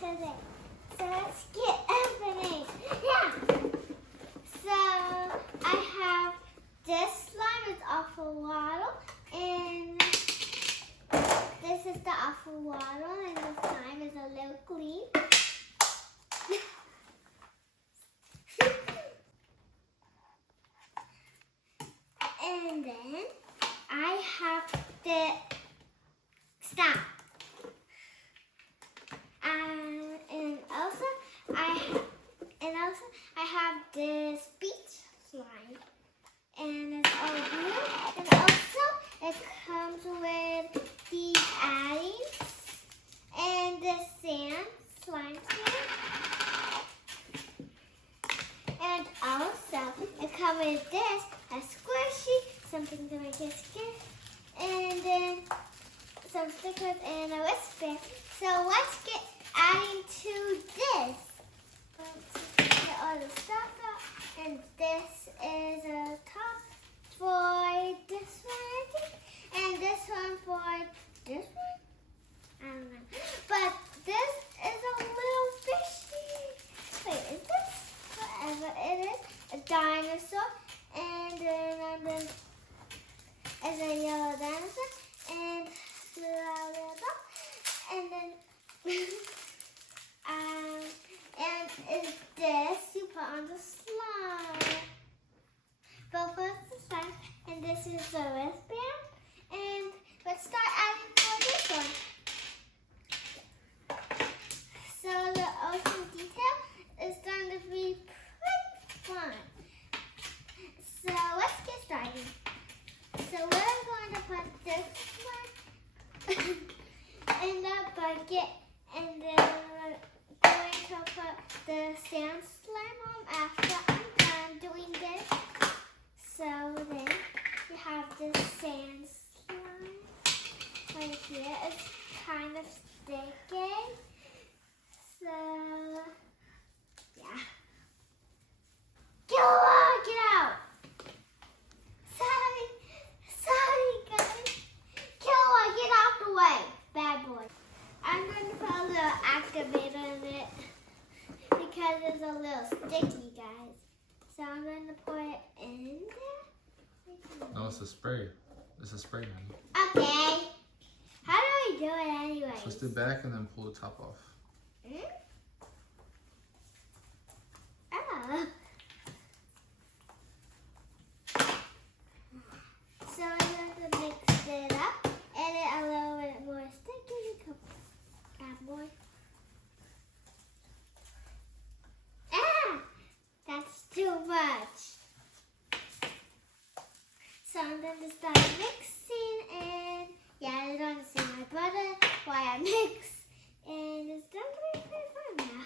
today. So let's get opening. Yeah. So I have this slime is awful waddle, and this is the awful waddle, and the slime is a little clean. And then I have the stop. I have this beach slime, and it's all blue. And also it comes with these addies and this sand slime sand. And also it comes with this, a squishy, something to make it stick, and then some stickers and a wristband. So let's get adding to this. Let's get all the stuff out. And this is a top for this one, I think. And this one for this one? I don't know. But this is a little fishy. Wait, is this? Whatever it is. A dinosaur. And then is a yellow dinosaur. And and then and is this you put on the slime. Both of the slime, and this is the wristband. And let's start adding for this one. So the ocean detail is going to be pretty fun. So let's get started. So we're going to put this one in the bucket, and then we're going to put the sand slime on after I'm done doing this. So then we have this sand slime right here. It's kind of sticky. So yeah. Get out! Sorry guys. Killa, get out the way. Bad boy. I'm going to put a little activator in it because it's a little sticky, guys. So I'm going to put it in there. No, it's a spray. It's a spray gun. Okay. How do I do it anyway? Twist it back and then pull the top off. Oh. So I'm going to mix it up. And it a little bit more sticky. Bad boy. That's too much. So I'm going to start mixing, and yeah, I don't see my brother while I mix, and it's going to be pretty fun now.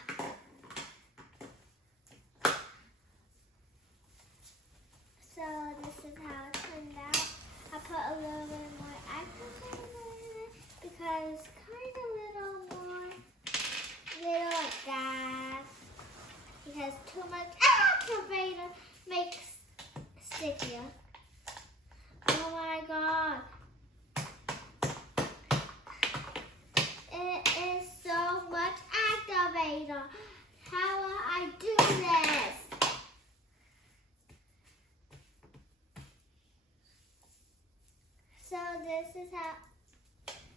So this is how it turned out. I put a little bit more activator in it because it's kind of little like that. Because too much activator makes stickier. Oh my god. It is so much activator. How will I do this? So this is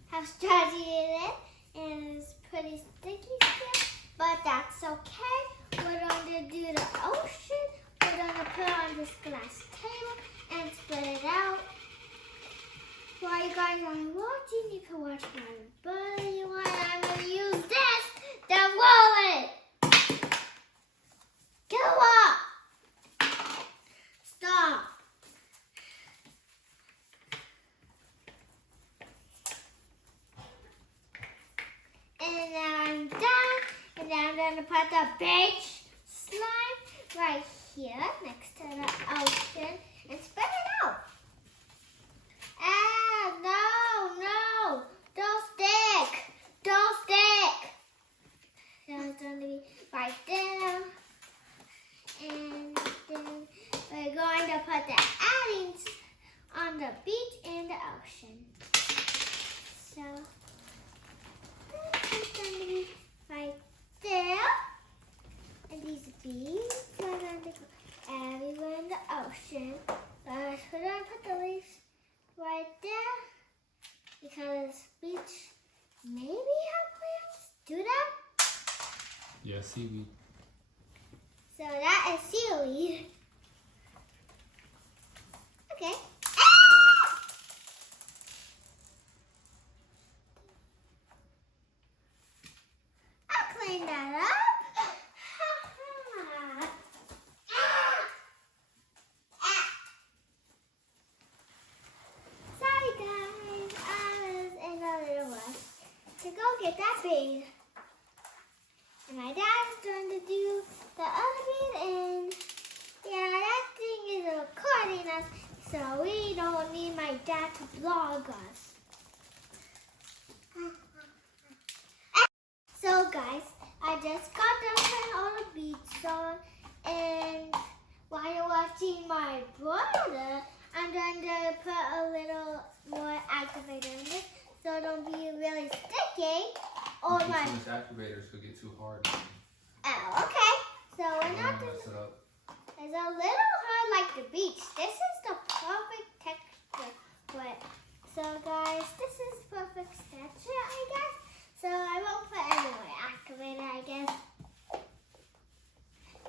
how stretchy it is, and it's pretty sticky still, but that's okay. We're going to do the ocean. We're going to put on this glass table and split it out. While you guys are watching, you can watch my brother. You want? I'm going to use this to roll it. Go up. Stop. And now I'm done. And now I'm going to put the beach slime right here next to the ocean and spread it out. No, don't stick. So it's going to be right there. And then we're going to put the addings on the beach and the ocean. So it's going to be right maybe have plants do that. Yeah, seaweed. So that is seaweed. Okay. I'll clean that up. Sorry guys, I was in a little rush to go get that bead. And my dad is going to do the other bead, and yeah, that thing is recording us, so we don't need my dad to vlog us. So guys, I just got done putting all the beads on, and while you're watching my brother, I'm going to put a little more activator in this so it don't be really sticky. Or Too my much activators will get too hard. oh, okay. So we're not Mess gonna. it up. It's a little hard like the beach. This is the perfect texture for it. So guys, this is perfect texture, I guess. So I won't put any more activator, I guess.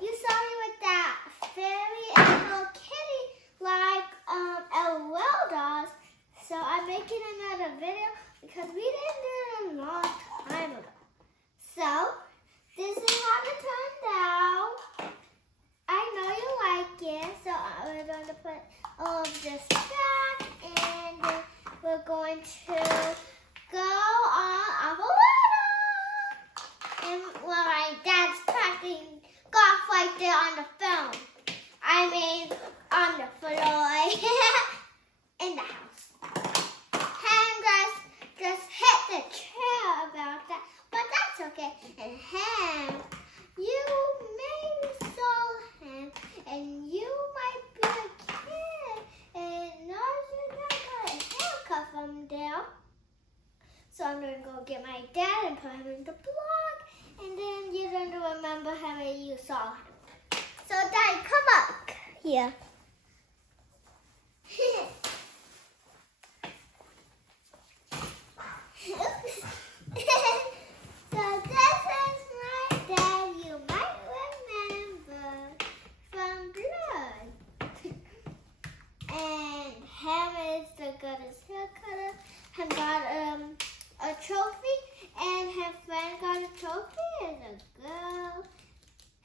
You saw me with that fairy and little kitty like LOL dolls. So I'm making another video because we didn't do it a long time ago. So this is how it turned out. I know you like it, so we're going to put all of this back, and we're going to go on off a water. And well, my dad's cracking golf right there on the phone. I mean, on the floor in the house. Ham just hit the chair about that, but that's okay. And Ham, you maybe saw him, and you might be a kid, and no, you're not got a haircut from there. So I'm gonna go get my dad and put him in the blog, and then you're gonna remember him and you saw him. So Daddy, come up here. So this is my dad. You might remember from Blood. And Ham is the goodest hair cutter. Ham got a trophy, and her friend got a trophy as a girl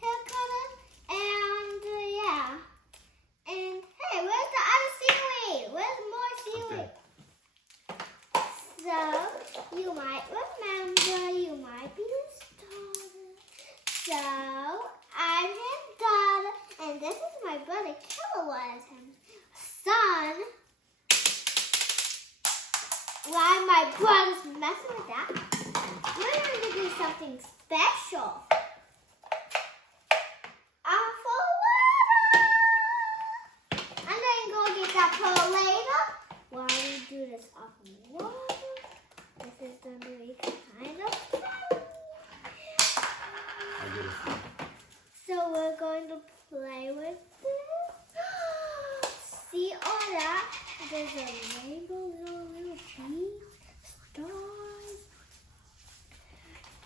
hair cutter. And yeah. And hey, where's the other seaweed? Where's more seaweed? Okay. So you might remember, you might be started. So I'm his daughter, and this is my brother Kilowatt, his son. Why my brother's messing with that? We're going to do something special. Off a water. I'm going to go get that pearl later. While we do this off of water, this is going to be kind of fun. I get it. So we're going to play with this. See all that? There's a rainbow, little beads, stars.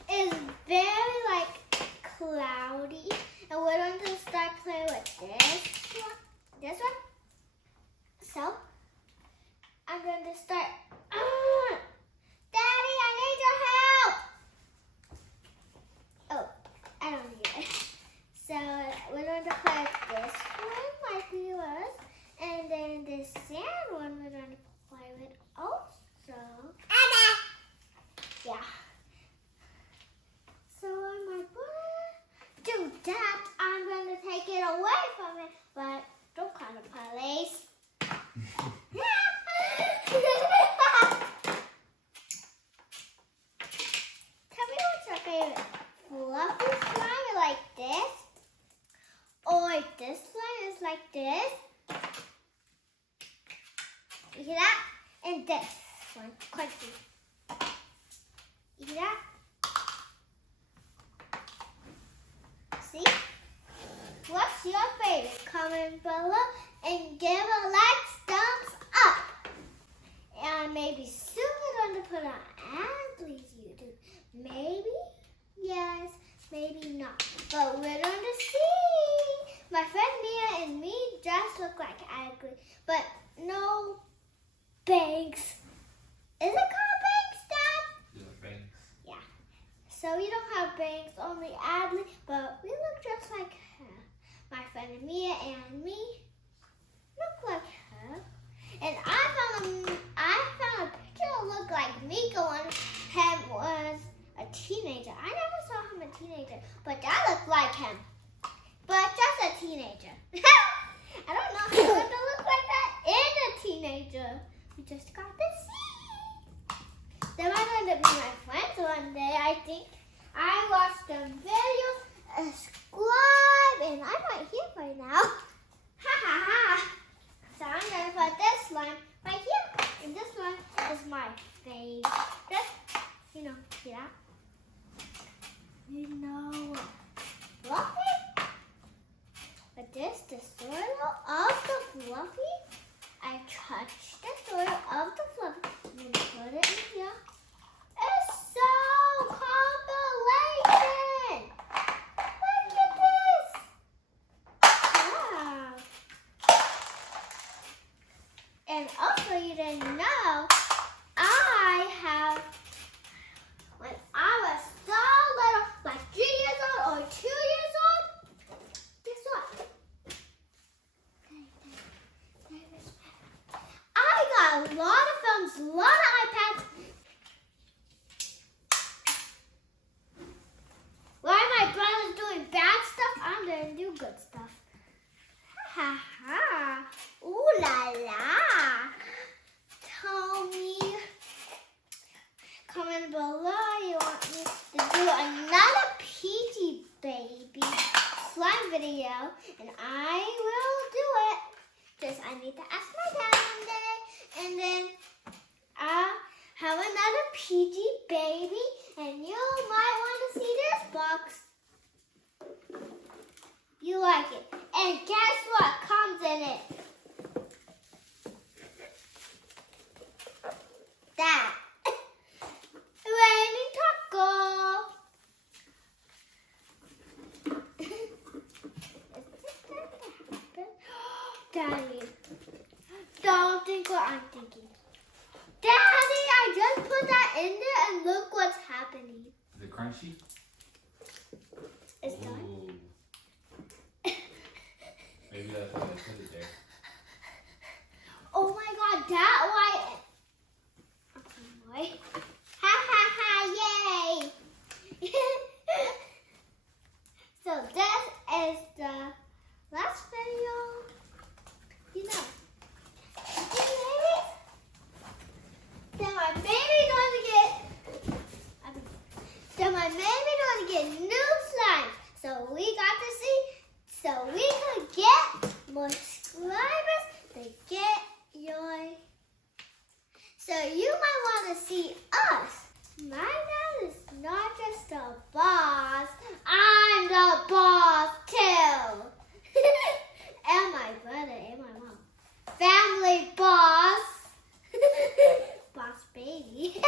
It's very like cloudy, and we're going to start playing with this one. This one. So I'm going to start. Daddy, I need your help. Oh, I don't need it. So we're going to play this one like we was, and then this sand one we're going to play with also. Yeah. So when my brother do that, I'm going to take it away from it, but don't call the police. Tell me what's your favorite. Fluffy slime like this, or this slime is like this. You hear that? And this one, crunchy. You hear that? See? What's your favorite? Comment below and give a like, thumbs up. And maybe soon we're going to put on ad, please. Maybe yes, maybe not. But we're going to see. My friend Mia and me just look like Adley, but no bangs. Is it called bangs, Dad? Yeah, bangs. Yeah. So we don't have bangs, only Adley, but we look just like her. My friend Mia and me look like her. And I found a picture that looked like Miko when him was a teenager. I never saw him a teenager, but that looked like him. But just a teenager. I don't know how to look like that in a teenager. We just got to see. They might end up being my friends one day, I think. I watched the video, subscribe, and I'm right here right now. Ha ha ha. So I'm going to put this line right here. And this one is my favorite. You know, see that? You know, Fluffy? But this, the soil of the Fluffy, I touched the soil of the Fluffy and then put it in here. It's so compilation! Look at this! Wow! And also, you didn't know, when I was so little, like 3 years old or 2 years old, guess what? I got a lot of films, a lot of iPads. While my brother's doing bad stuff, I'm going to do good stuff. Ha ha. Ooh la la. Tell me, comment below you want me to do another Peachy Baby slime video, and I will do it. Just I need to ask my dad one day, and then I'll have another Peachy Baby, and you might want to see this box. You like it. And guess what comes in it? That. Raining taco. Is this going to happen? Daddy, don't think what I'm thinking. Daddy, I just put that in there and look what's happening. Is it crunchy? It's done. Ooh. Maybe that's why I put it there. Oh my god, that why. Okay, boy. Ha ha ha, yay! So this is the last video. You know. Then my baby's going to get. Then my baby's going to get new slime. So we got to see. So we could get more subscribers to get your. So you might want to see us. My dad is not just a boss. I'm the boss too. And my brother and my mom. Family boss. Boss baby.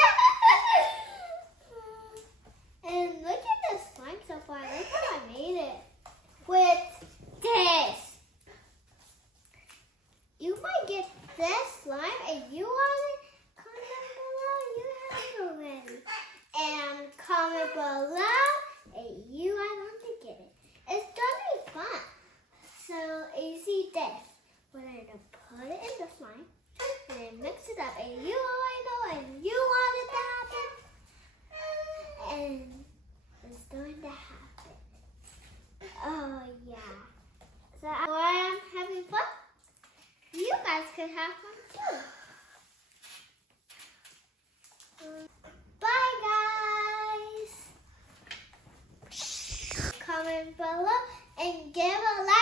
And look at this slime so far. Look how I made it. With this. You might get this slime and you want it, comment below. You have it already. And comment below and you are going to get it. It's going to be fun. So you see this. We're going to put it in the slime and then mix it up. And you already know and you want it to happen. And it's going to happen. Oh yeah. So while I'm having fun, you guys can have fun too. Bye guys. Comment below and give a like.